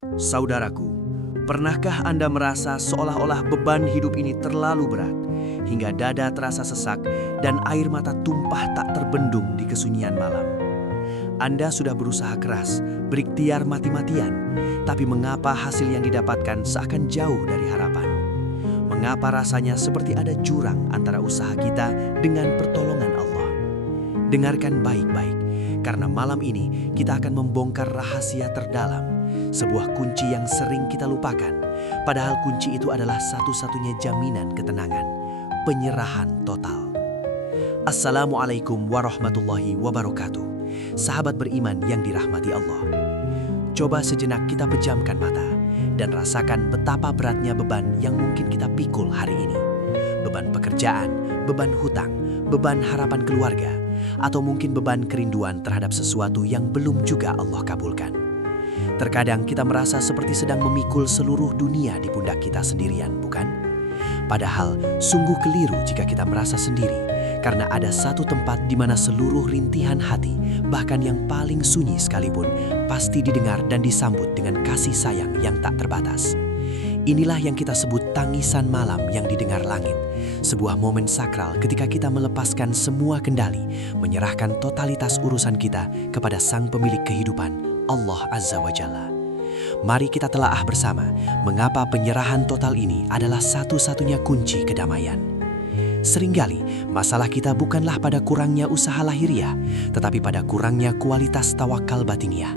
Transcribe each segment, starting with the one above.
Saudaraku, pernahkah Anda merasa seolah-olah beban hidup ini terlalu berat, hingga dada terasa sesak dan air mata tumpah tak terbendung di kesunyian malam? Anda sudah berusaha keras, berikhtiar mati-matian, tapi mengapa hasil yang didapatkan seakan jauh dari harapan? Mengapa rasanya seperti ada jurang antara usaha kita dengan pertolongan Allah? Dengarkan baik-baik, karena malam ini kita akan membongkar rahasia terdalam, sebuah kunci yang sering kita lupakan, padahal kunci itu adalah satu-satunya jaminan ketenangan, penyerahan total. Assalamualaikum warahmatullahi wabarakatuh. Sahabat beriman yang dirahmati Allah. Coba sejenak kita pejamkan mata dan rasakan betapa beratnya beban yang mungkin kita pikul hari ini. Beban pekerjaan, beban hutang, beban harapan keluarga, atau mungkin beban kerinduan terhadap sesuatu yang belum juga Allah kabulkan. Terkadang kita merasa seperti sedang memikul seluruh dunia di pundak kita sendirian, bukan? Padahal sungguh keliru jika kita merasa sendiri, karena ada satu tempat di mana seluruh rintihan hati, bahkan yang paling sunyi sekalipun, pasti didengar dan disambut dengan kasih sayang yang tak terbatas. Inilah yang kita sebut tangisan malam yang didengar langit. Sebuah momen sakral ketika kita melepaskan semua kendali, menyerahkan totalitas urusan kita kepada Sang Pemilik kehidupan, Allah Azza wa Jalla. Mari kita telaah bersama mengapa penyerahan total ini adalah satu-satunya kunci kedamaian. Seringkali masalah kita bukanlah pada kurangnya usaha lahiriah, tetapi pada kurangnya kualitas tawakal batiniah.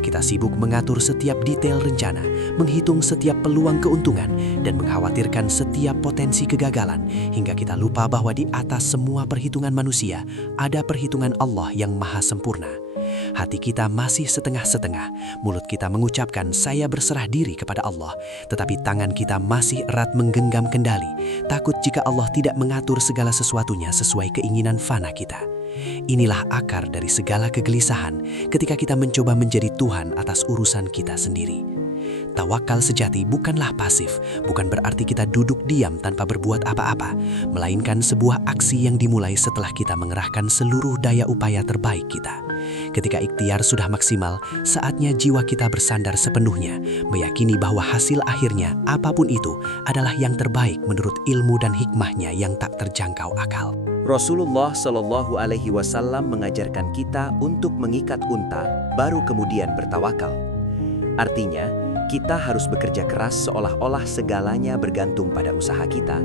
Kita sibuk mengatur setiap detail rencana, menghitung setiap peluang keuntungan, dan mengkhawatirkan setiap potensi kegagalan, hingga kita lupa bahwa di atas semua perhitungan manusia ada perhitungan Allah yang maha sempurna. Hati kita masih setengah-setengah, mulut kita mengucapkan saya berserah diri kepada Allah, tetapi tangan kita masih erat menggenggam kendali, takut jika Allah tidak mengatur segala sesuatunya sesuai keinginan fana kita. Inilah akar dari segala kegelisahan ketika kita mencoba menjadi Tuhan atas urusan kita sendiri. Tawakal sejati bukanlah pasif, bukan berarti kita duduk diam tanpa berbuat apa-apa, melainkan sebuah aksi yang dimulai setelah kita mengerahkan seluruh daya upaya terbaik kita. Ketika ikhtiar sudah maksimal, saatnya jiwa kita bersandar sepenuhnya, meyakini bahwa hasil akhirnya apapun itu adalah yang terbaik menurut ilmu dan hikmahnya yang tak terjangkau akal. Rasulullah Shallallahu Alaihi Wasallam mengajarkan kita untuk mengikat unta, baru kemudian bertawakal. Artinya, kita harus bekerja keras seolah-olah segalanya bergantung pada usaha kita,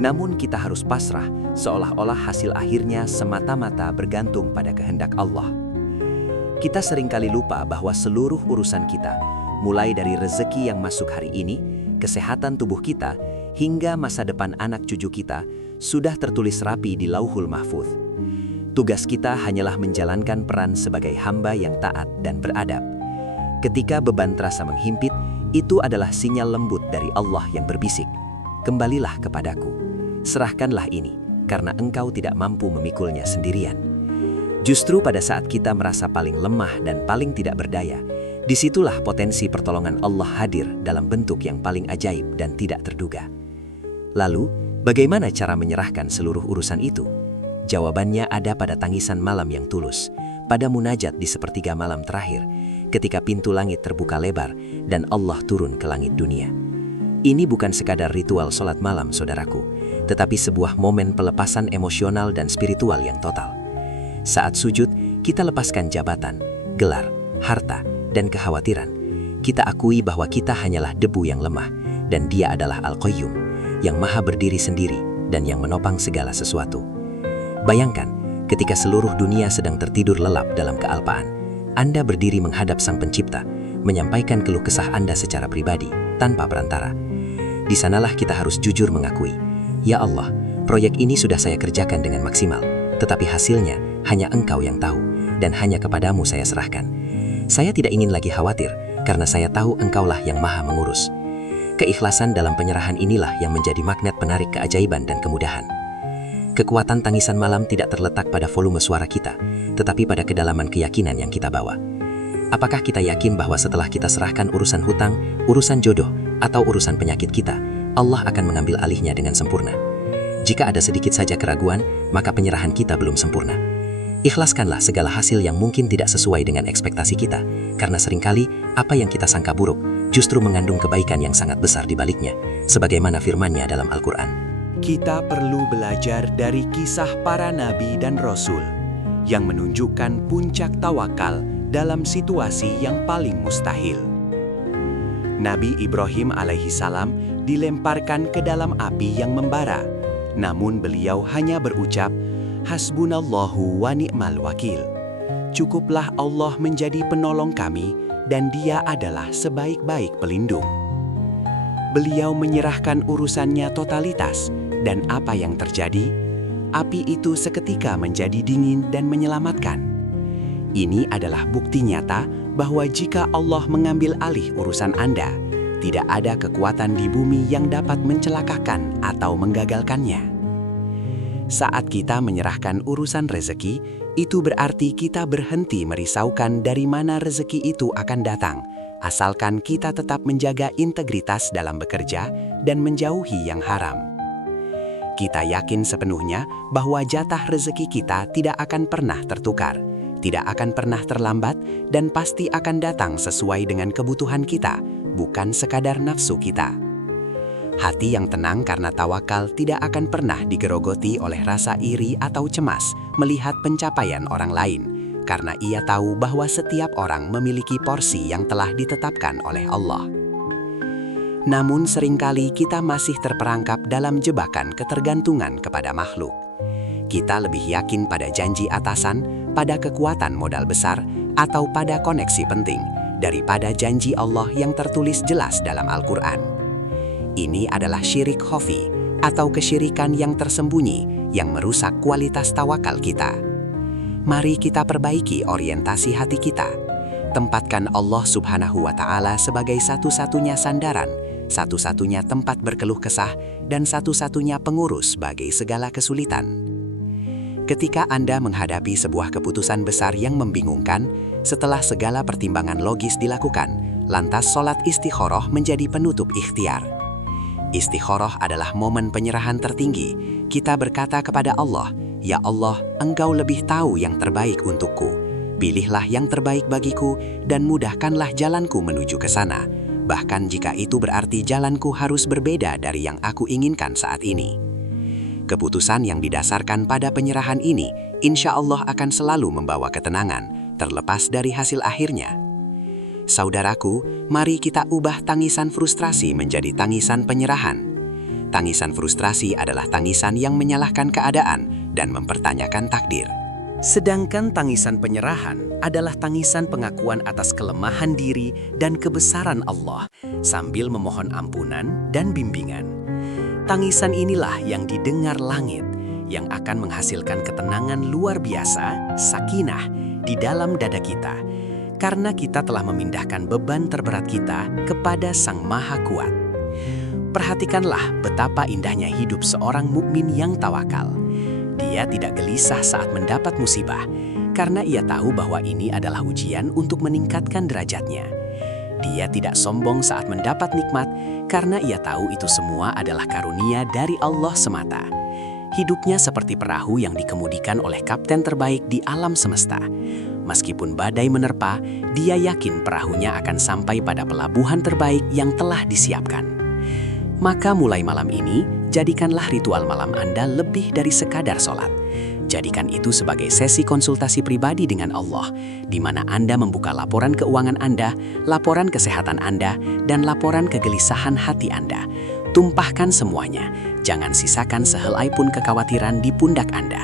namun kita harus pasrah seolah-olah hasil akhirnya semata-mata bergantung pada kehendak Allah. Kita seringkali lupa bahwa seluruh urusan kita, mulai dari rezeki yang masuk hari ini, kesehatan tubuh kita, hingga masa depan anak cucu kita, sudah tertulis rapi di Lauhul Mahfuz. Tugas kita hanyalah menjalankan peran sebagai hamba yang taat dan beradab. Ketika beban terasa menghimpit, itu adalah sinyal lembut dari Allah yang berbisik, "Kembalilah kepadaku, serahkanlah ini, karena engkau tidak mampu memikulnya sendirian." Justru pada saat kita merasa paling lemah dan paling tidak berdaya, disitulah potensi pertolongan Allah hadir dalam bentuk yang paling ajaib dan tidak terduga. Lalu, bagaimana cara menyerahkan seluruh urusan itu? Jawabannya ada pada tangisan malam yang tulus, pada munajat di sepertiga malam terakhir, ketika pintu langit terbuka lebar dan Allah turun ke langit dunia. Ini bukan sekadar ritual sholat malam, saudaraku, tetapi sebuah momen pelepasan emosional dan spiritual yang total. Saat sujud, kita lepaskan jabatan, gelar, harta, dan kekhawatiran. Kita akui bahwa kita hanyalah debu yang lemah, dan Dia adalah Al-Qayyum, yang maha berdiri sendiri dan yang menopang segala sesuatu. Bayangkan, ketika seluruh dunia sedang tertidur lelap dalam kealpaan, Anda berdiri menghadap Sang Pencipta, menyampaikan keluh kesah Anda secara pribadi, tanpa perantara. Di sanalah kita harus jujur mengakui, "Ya Allah, proyek ini sudah saya kerjakan dengan maksimal, tetapi hasilnya hanya Engkau yang tahu, dan hanya kepadamu saya serahkan. Saya tidak ingin lagi khawatir, karena saya tahu Engkaulah yang maha mengurus." Keikhlasan dalam penyerahan inilah yang menjadi magnet penarik keajaiban dan kemudahan. Kekuatan tangisan malam tidak terletak pada volume suara kita, tetapi pada kedalaman keyakinan yang kita bawa. Apakah kita yakin bahwa setelah kita serahkan urusan hutang, urusan jodoh, atau urusan penyakit kita, Allah akan mengambil alihnya dengan sempurna? Jika ada sedikit saja keraguan, maka penyerahan kita belum sempurna. Ikhlaskanlah segala hasil yang mungkin tidak sesuai dengan ekspektasi kita, karena seringkali apa yang kita sangka buruk justru mengandung kebaikan yang sangat besar di baliknya, sebagaimana firman-Nya dalam Al-Quran. Kita perlu belajar dari kisah para nabi dan rasul yang menunjukkan puncak tawakal dalam situasi yang paling mustahil. Nabi Ibrahim alaihi salam dilemparkan ke dalam api yang membara, namun beliau hanya berucap, "Hasbunallahu wa ni'mal wakil." Cukuplah Allah menjadi penolong kami dan Dia adalah sebaik-baik pelindung. Beliau menyerahkan urusannya totalitas, dan apa yang terjadi? Api itu seketika menjadi dingin dan menyelamatkan. Ini adalah bukti nyata bahwa jika Allah mengambil alih urusan Anda, tidak ada kekuatan di bumi yang dapat mencelakakan atau menggagalkannya. Saat kita menyerahkan urusan rezeki, itu berarti kita berhenti merisaukan dari mana rezeki itu akan datang, asalkan kita tetap menjaga integritas dalam bekerja dan menjauhi yang haram. Kita yakin sepenuhnya bahwa jatah rezeki kita tidak akan pernah tertukar, tidak akan pernah terlambat, dan pasti akan datang sesuai dengan kebutuhan kita, bukan sekadar nafsu kita. Hati yang tenang karena tawakal tidak akan pernah digerogoti oleh rasa iri atau cemas melihat pencapaian orang lain, karena ia tahu bahwa setiap orang memiliki porsi yang telah ditetapkan oleh Allah. Namun seringkali kita masih terperangkap dalam jebakan ketergantungan kepada makhluk. Kita lebih yakin pada janji atasan, pada kekuatan modal besar, atau pada koneksi penting, daripada janji Allah yang tertulis jelas dalam Al-Quran. Ini adalah syirik khafi, atau kesyirikan yang tersembunyi, yang merusak kualitas tawakal kita. Mari kita perbaiki orientasi hati kita. Tempatkan Allah Subhanahu wa Ta'ala sebagai satu-satunya sandaran, satu-satunya tempat berkeluh kesah, dan satu-satunya pengurus bagi segala kesulitan. Ketika Anda menghadapi sebuah keputusan besar yang membingungkan, setelah segala pertimbangan logis dilakukan, lantas sholat istikharah menjadi penutup ikhtiar. Istikharah adalah momen penyerahan tertinggi. Kita berkata kepada Allah, "Ya Allah, Engkau lebih tahu yang terbaik untukku. Pilihlah yang terbaik bagiku dan mudahkanlah jalanku menuju ke sana. Bahkan jika itu berarti jalanku harus berbeda dari yang aku inginkan saat ini." Keputusan yang didasarkan pada penyerahan ini, insya Allah akan selalu membawa ketenangan, terlepas dari hasil akhirnya. Saudaraku, mari kita ubah tangisan frustrasi menjadi tangisan penyerahan. Tangisan frustrasi adalah tangisan yang menyalahkan keadaan dan mempertanyakan takdir. Sedangkan tangisan penyerahan adalah tangisan pengakuan atas kelemahan diri dan kebesaran Allah sambil memohon ampunan dan bimbingan. Tangisan inilah yang didengar langit, yang akan menghasilkan ketenangan luar biasa, sakinah, di dalam dada kita, karena kita telah memindahkan beban terberat kita kepada Sang Maha Kuat. Perhatikanlah betapa indahnya hidup seorang mukmin yang tawakal. Dia tidak gelisah saat mendapat musibah, karena ia tahu bahwa ini adalah ujian untuk meningkatkan derajatnya. Dia tidak sombong saat mendapat nikmat, karena ia tahu itu semua adalah karunia dari Allah semata. Hidupnya seperti perahu yang dikemudikan oleh kapten terbaik di alam semesta. Meskipun badai menerpa, dia yakin perahunya akan sampai pada pelabuhan terbaik yang telah disiapkan. Maka mulai malam ini, jadikanlah ritual malam Anda lebih dari sekadar sholat. Jadikan itu sebagai sesi konsultasi pribadi dengan Allah, di mana Anda membuka laporan keuangan Anda, laporan kesehatan Anda, dan laporan kegelisahan hati Anda. Tumpahkan semuanya, jangan sisakan sehelai pun kekhawatiran di pundak Anda.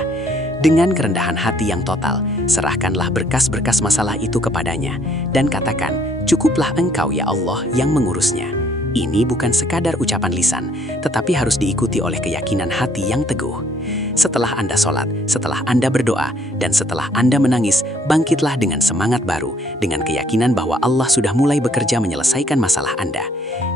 Dengan kerendahan hati yang total, serahkanlah berkas-berkas masalah itu kepadanya, dan katakan, "Cukuplah Engkau ya Allah yang mengurusnya." Ini bukan sekadar ucapan lisan, tetapi harus diikuti oleh keyakinan hati yang teguh. Setelah Anda sholat, setelah Anda berdoa, dan setelah Anda menangis, bangkitlah dengan semangat baru, dengan keyakinan bahwa Allah sudah mulai bekerja menyelesaikan masalah Anda.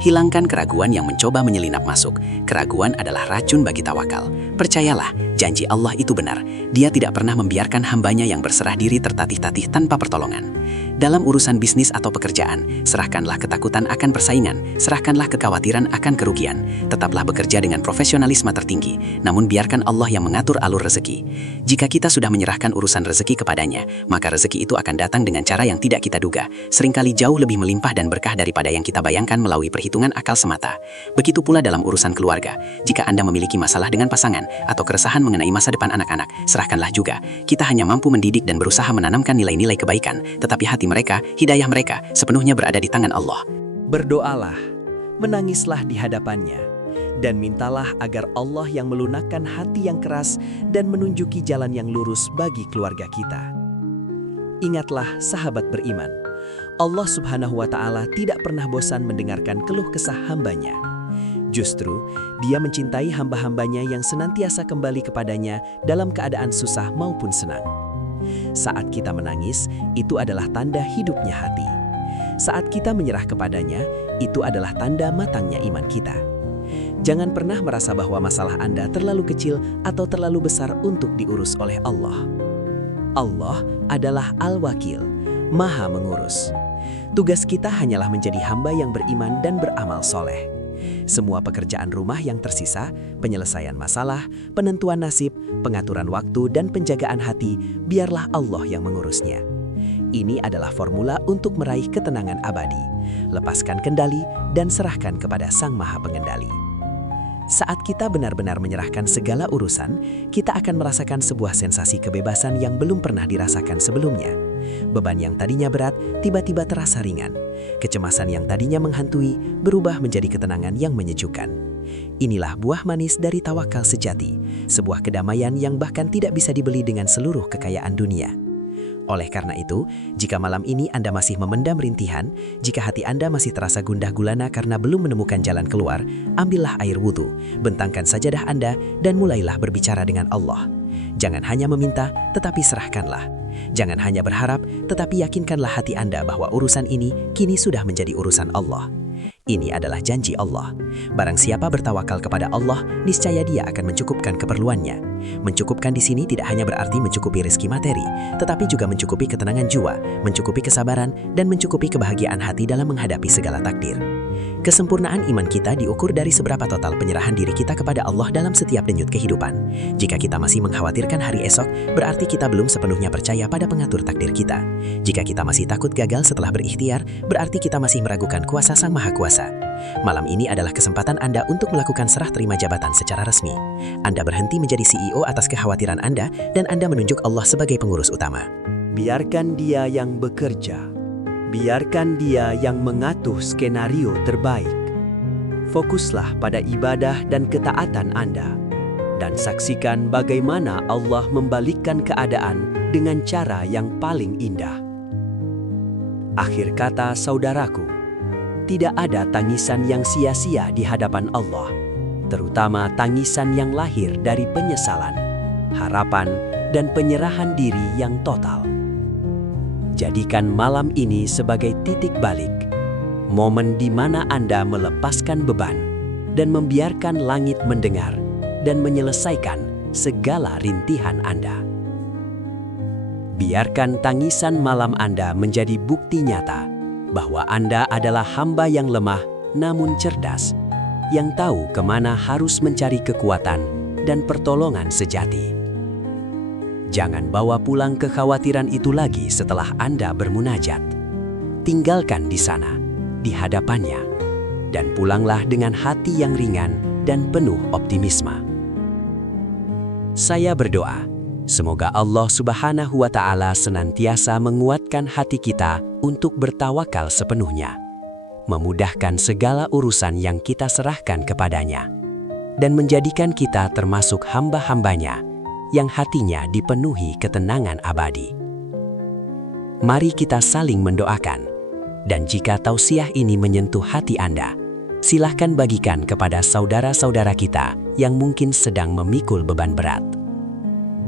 Hilangkan keraguan yang mencoba menyelinap masuk. Keraguan adalah racun bagi tawakal. Percayalah, janji Allah itu benar. Dia tidak pernah membiarkan hambanya yang berserah diri tertatih-tatih tanpa pertolongan. Dalam urusan bisnis atau pekerjaan, serahkanlah ketakutan akan persaingan, serahkanlah kekhawatiran akan kerugian. Tetaplah bekerja dengan profesionalisme tertinggi, namun biarkan Allah yang mengatur alur rezeki. Jika kita sudah menyerahkan urusan rezeki kepadanya, maka rezeki itu akan datang dengan cara yang tidak kita duga, seringkali jauh lebih melimpah dan berkah daripada yang kita bayangkan melalui perhitungan akal semata. Begitu pula dalam urusan keluarga. Jika Anda memiliki masalah dengan pasangan atau keresahan mengenai masa depan anak-anak, serahkanlah juga. Kita hanya mampu mendidik dan berusaha menanamkan nilai-nilai kebaikan, tetapi hati mereka, hidayah mereka, sepenuhnya berada di tangan Allah. Berdoalah, menangislah di hadapannya, dan mintalah agar Allah yang melunakkan hati yang keras dan menunjuki jalan yang lurus bagi keluarga kita. Ingatlah sahabat beriman, Allah Subhanahu wa Ta'ala tidak pernah bosan mendengarkan keluh kesah hambanya. Justru, Dia mencintai hamba-hambanya yang senantiasa kembali kepadanya dalam keadaan susah maupun senang. Saat kita menangis, itu adalah tanda hidupnya hati. Saat kita menyerah kepadanya, itu adalah tanda matangnya iman kita. Jangan pernah merasa bahwa masalah Anda terlalu kecil atau terlalu besar untuk diurus oleh Allah. Allah adalah Al-Wakil, Maha Mengurus. Tugas kita hanyalah menjadi hamba yang beriman dan beramal soleh. Semua pekerjaan rumah yang tersisa, penyelesaian masalah, penentuan nasib, pengaturan waktu, dan penjagaan hati, biarlah Allah yang mengurusnya. Ini adalah formula untuk meraih ketenangan abadi. Lepaskan kendali dan serahkan kepada Sang Maha Pengendali. Saat kita benar-benar menyerahkan segala urusan, kita akan merasakan sebuah sensasi kebebasan yang belum pernah dirasakan sebelumnya. Beban yang tadinya berat tiba-tiba terasa ringan. Kecemasan yang tadinya menghantui berubah menjadi ketenangan yang menyejukkan. Inilah buah manis dari tawakal sejati, sebuah kedamaian yang bahkan tidak bisa dibeli dengan seluruh kekayaan dunia. Oleh karena itu, jika malam ini Anda masih memendam rintihan, jika hati Anda masih terasa gundah gulana karena belum menemukan jalan keluar, ambillah air wudhu, bentangkan sajadah Anda, dan mulailah berbicara dengan Allah. Jangan hanya meminta, tetapi serahkanlah. Jangan hanya berharap, tetapi yakinkanlah hati Anda bahwa urusan ini kini sudah menjadi urusan Allah. Ini adalah janji Allah. Barang siapa bertawakal kepada Allah, niscaya Dia akan mencukupkan keperluannya. Mencukupkan di sini tidak hanya berarti mencukupi rezeki materi, tetapi juga mencukupi ketenangan jiwa, mencukupi kesabaran, dan mencukupi kebahagiaan hati dalam menghadapi segala takdir. Kesempurnaan iman kita diukur dari seberapa total penyerahan diri kita kepada Allah dalam setiap denyut kehidupan. Jika kita masih mengkhawatirkan hari esok, berarti kita belum sepenuhnya percaya pada pengatur takdir kita. Jika kita masih takut gagal setelah berikhtiar, berarti kita masih meragukan kuasa Sang Maha Kuasa. Malam ini adalah kesempatan Anda untuk melakukan serah terima jabatan secara resmi. Anda berhenti menjadi CEO atas kekhawatiran Anda, dan Anda menunjuk Allah sebagai pengurus utama. Biarkan Dia yang bekerja. Biarkan Dia yang mengatur skenario terbaik. Fokuslah pada ibadah dan ketaatan Anda, dan saksikan bagaimana Allah membalikkan keadaan dengan cara yang paling indah. Akhir kata, saudaraku, tidak ada tangisan yang sia-sia di hadapan Allah, terutama tangisan yang lahir dari penyesalan, harapan, dan penyerahan diri yang total. Jadikan malam ini sebagai titik balik, momen di mana Anda melepaskan beban dan membiarkan langit mendengar dan menyelesaikan segala rintihan Anda. Biarkan tangisan malam Anda menjadi bukti nyata bahwa Anda adalah hamba yang lemah namun cerdas, yang tahu kemana harus mencari kekuatan dan pertolongan sejati. Jangan bawa pulang kekhawatiran itu lagi setelah Anda bermunajat. Tinggalkan di sana, di hadapannya, dan pulanglah dengan hati yang ringan dan penuh optimisme. Saya berdoa, semoga Allah Subhanahu wa Ta'ala senantiasa menguatkan hati kita untuk bertawakal sepenuhnya, memudahkan segala urusan yang kita serahkan kepadanya, dan menjadikan kita termasuk hamba-hambanya yang hatinya dipenuhi ketenangan abadi. Mari kita saling mendoakan, dan jika tausiah ini menyentuh hati Anda, silahkan bagikan kepada saudara-saudara kita yang mungkin sedang memikul beban berat.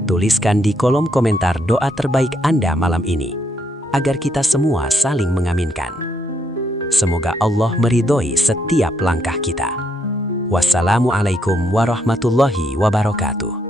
Tuliskan di kolom komentar doa terbaik Anda malam ini, agar kita semua saling mengaminkan. Semoga Allah meridhoi setiap langkah kita. Wassalamualaikum warahmatullahi wabarakatuh.